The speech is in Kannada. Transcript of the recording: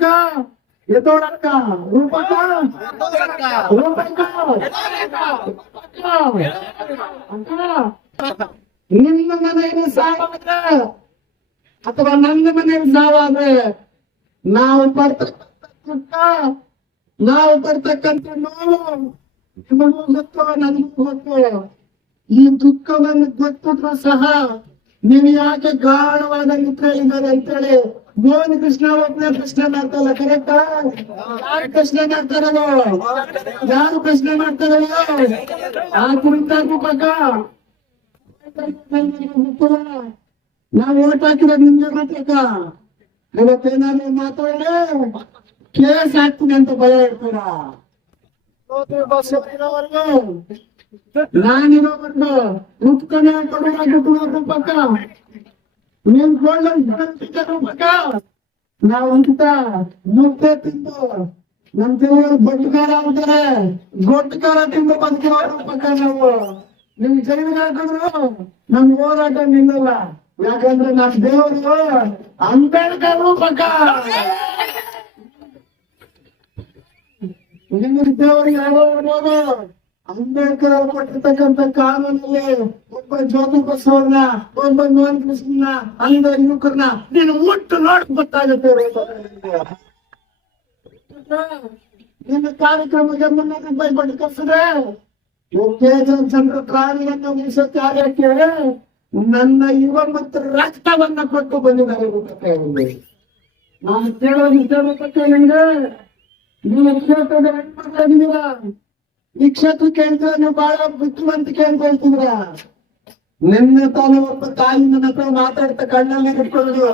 ರೂಪಕ ಎತ್ತೋಡಕ್ಕ ರೂಪಕ ರೂಪಕ ನಿನ್ನ ಮನೆಯಲ್ಲಿ ಸಾವಾದ್ರೆ ಅಥವಾ ನನ್ನ ಮನೆಯಲ್ಲಿ ಸಾವಾದ್ರೆ ನಾವು ಬರ್ತಕ್ಕಂಥ ನೋವು ನಿಮಗೂ ಗೊತ್ತು ನನಗೂ ಗೊತ್ತು. ಈ ದುಃಖವನ್ನು ಗೊತ್ತಿದ್ರು ಸಹ ನೀವು ಯಾಕೆ ಗಾಢವಾದ ನಿದ್ರೆಯಿದ್ದಾರೆ ಅಂತೇಳಿ ಮೋಹನ್ ಕೃಷ್ಣ ಒಬ್ಬನೇ ಪ್ರಶ್ನೆ ಮಾಡ್ತಾರಲ್ಲ, ಕರೆಕ್ಟಾ? ಯಾರು ಪ್ರಶ್ನೆ ಮಾಡ್ತಾರಲ್ಲ, ಯಾರು ಪ್ರಶ್ನೆ ಮಾಡ್ತಾರಲ್ಲ ಆ ಕುರಿತಾಗೂ ಪಕ್ಕ ನಾವು ಓಟ್ ಹಾಕಿರೋದು ನಿಮ್ಗೆ ಗೊತ್ತಕ್ಕ. ಇವತ್ತೇನಾದ್ರು ಮಾತಾಡಿ ಕೇಸ್ ಹಾಕ್ತೀನಿ ಅಂತ ಭಯ ಇರ್ತೀರಾ? ನಾನಿರೋವರೆಗೂ ಉತ್ಕಣೆ ಕೊಡೋದು ಪಕ್ಕ ನೀನ್ ಪಕ್ಕ ನಾವು ಅಂತ ಮುದ್ದೆ ತಿಂದು ನಮ್ ದೇವರು ಬಡ್ಕಾರ ಅಂತಾರೆ, ಗೊಟ್ಟಕಾರ ತಿಂದು ಬದುಕಿರೋರು ಪಕ್ಕ ನಾವು. ನಿಮ್ ಜೈಲಿಗೆ ಹಾಕಿದ್ರು ನಮ್ ಹೋರಾಟ ನಿಲ್ಲಲ್ಲ, ಯಾಕಂದ್ರೆ ನಮ್ ದೇವರು ಅಂಬೇಡ್ಕರ್ ಪಕ್ಕ. ನಿಮ್ಗೆ ದೇವರಿಗೆ ಯಾರೋ ಅಂಬೇಡ್ಕರ್ ಅವರು ಕೊಟ್ಟಿರ್ತಕ್ಕಂಥ ಕಾನೂನಲ್ಲಿ ಒಬ್ಬ ಜ್ಯೋತಿ ಬಸವಣ್ಣ, ಒಬ್ಬ ಮೋಹನ್ ಕೃಷ್ಣನ, ಅಂಧ ಯುವಕರನ್ನ ನೀನು ಮುಟ್ಟು ನೋಡ್ ಗೊತ್ತಾಗುತ್ತೆ. ನಿನ್ನ ಕಾರ್ಯಕ್ರಮಕ್ಕೆ ₹300 ಬಡ್ಡಿ ಕಟ್ಟಿಸಿದ್ರೆ ಜನರ ಪ್ರಾಣಿಯನ್ನು ಉಳಿಸೋ ಕಾರ್ಯಕ್ಕೆ ನನ್ನ ಯುವ ಮತ್ತು ರಕ್ತವನ್ನ ಕೊಟ್ಟು ಬಂದಿದ್ದಾರೆ. ನಾನು ಕೇಳೋದಿದ್ದ ನಿಮ್ಗೆ, ನೀವು ಕ್ಷೇತ್ರದ ಹೆಣ್ಮಕ್ಳಾಗಿದ್ದೀರ, ಈ ಕ್ಷೇತ್ರ ಕೇಳ್ತೀರ, ನೀವು ಬಹಳ ಬುದ್ಧಿವಂತಿಕೆ ಅಂತ ಹೇಳ್ತಿದ್ರ. ನಿನ್ನ ತಾನು ಒಬ್ಬ ತಾಯಿ ನನ್ನ ಹತ್ರ ಮಾತಾಡ್ತಾ ಕಣ್ಣಲ್ಲಿ ಇಟ್ಕೊಳ್ಳೋದು,